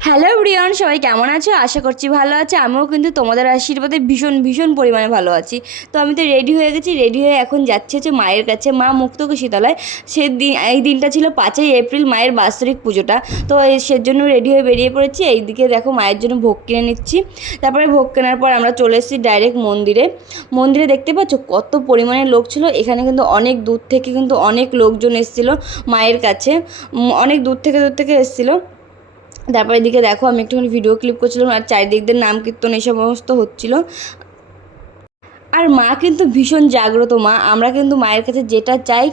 Hello Brian সবাই কেমন আছো? আশা করছি ভালো আছে। আমিও কিন্তু তোমাদের আশীর্বাদে ভীষণ ভীষণ পরিমাণে ভালো আছি। তো আমি তো রেডি হয়ে গেছি। রেডি হয়ে এখন যাচ্ছে হচ্ছে মায়ের কাছে, মা মুক্তকে শীতলায় সে দিন এই দিনটা ছিল পাঁচই এপ্রিল, মায়ের বাৎসরিক পুজোটা। তো এই- সেজন্য রেডি হয়ে বেরিয়ে পড়েছি। এইদিকে দেখো মায়ের জন্য ভোগ কিনে নিচ্ছি। তারপরে ভোগ কেনার পর আমরা চলে এসেছি ডাইরেক্ট মন্দিরে। মন্দিরে দেখতে পাচ্ছ কত পরিমাণে লোক ছিল। এখানে কিন্তু অনেক দূর থেকে কিন্তু অনেক লোকজন এসেছিল মায়ের কাছে। অনেক দূর থেকে দূর থেকে এসেছিল। তারপর এদিকে দেখো, আমি একটুখানি ভিডিও ক্লিপ করছিলাম আর চারিদিক দিয়ে নাম কীর্তন এই সমস্ত হচ্ছিল। আর মা কিন্তু ভীষণ জাগ্রত মা। আমরা কিন্তু মায়ের কাছে যেটা চাই,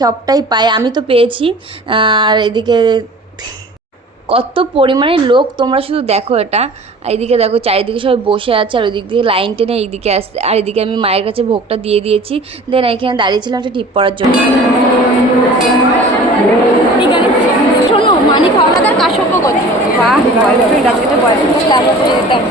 সবটাই পাই। আমি তো পেয়েছি। আর এদিকে কত পরিমাণে লোক তোমরা শুধু দেখো এটা। এদিকে দেখো, চারিদিকে সবাই বসে আছে আর ওইদিক থেকে লাইন টেনে এইদিকে আসছে। আর এদিকে আমি মায়ের কাছে ভোগটা দিয়ে দিয়েছি। দেন এখানে দাঁড়িয়েছিলাম একটা টিপ পড়ার জন্য। তো বয়ফ্রেন্ড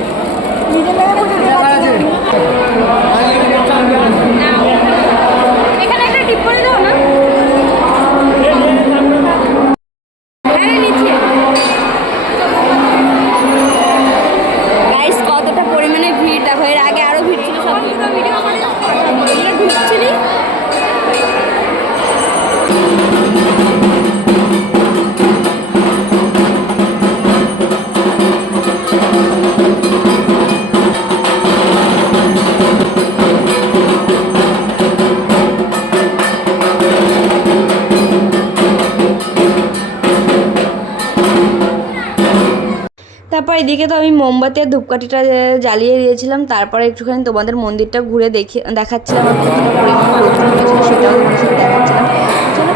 তারপর এদিকে তো আমি মোমবাতি আর ধূপকাঠিটা জ্বালিয়ে দিয়েছিলাম। তারপরে একটুখানি তোমাদের মন্দিরটা ঘুরে দেখে, দেখাচ্ছিলাম। সেটাও দেখাচ্ছিলাম। চলো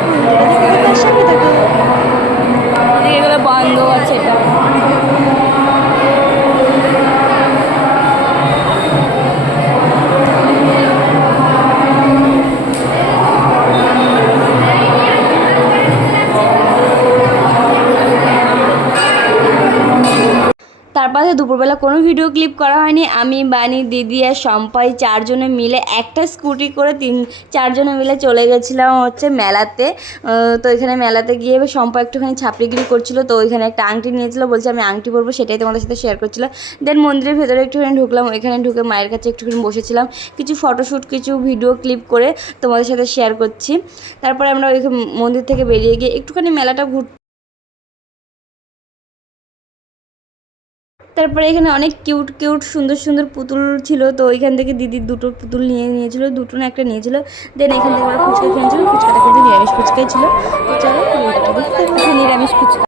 তারপরে দুপুরবেলা কোনো ভিডিও ক্লিপ করা হয়নি। আমি, বানি, দিদি আর সম্পাই চারজনে মিলে একটা স্কুটি করে তিন, চারজনে মিলে চলে গেছিলাম হচ্ছে মেলাতে। তো এখানে মেলাতে গিয়ে সম্পা একটুখানি ছাপড়িগিরি করছিল, তো ওইখানে একটা আংটি নিয়েছিল, বলছে আমি আংটি পরবো, সেটাই তোমাদের সাথে শেয়ার করছিলাম। দেন মন্দিরের ভেতরে একটুখানি ঢুকলাম, ওইখানে ঢুকে মায়ের কাছে একটুখানি বসেছিলাম। কিছু ফটোশ্যুট কিছু ভিডিও ক্লিপ করে তোমাদের সাথে শেয়ার করছি। তারপরে আমরা ওই মন্দির থেকে বেরিয়ে গিয়ে একটুখানি মেলাটা ঘুর তারপরে এখানে অনেক কিউট কিউট, সুন্দর সুন্দর পুতুল ছিল। তো ওইখান থেকে দিদি দুটো পুতুল নিয়ে নিয়েছিল, দুটো না একটা নিয়েছিল। দেন এখান থেকে ওরা ফুচকা খেয়েছিল ফুচকাটা কিন্তু নিরামিষ ফুচকাই ছিল। তো চলো নিরামিষ ফুচকা।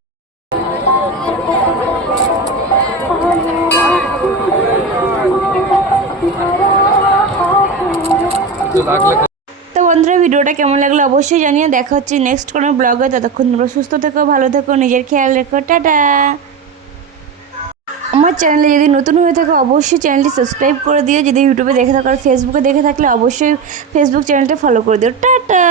তো বন্ধুরা, ভিডিওটা কেমন লাগল অবশ্যই জানিয়ে দেখা হচ্ছে নেক্সট কোনো ব্লগে। ততক্ষণ তোমরা সুস্থ থেকো, ভালো থেকো, নিজের খেয়াল রেখো। টাটা! আমার চ্যানেলে যদি নতুন হয়ে থাকে, অবশ্যই চ্যানেলটি সাবস্ক্রাইব করে দিও। যদি ইউটিউবে দেখে থাকো ফেসবুকে দেখে থাকলে অবশ্যই ফেসবুক চ্যানেলটা ফলো করে দিও। টাটা!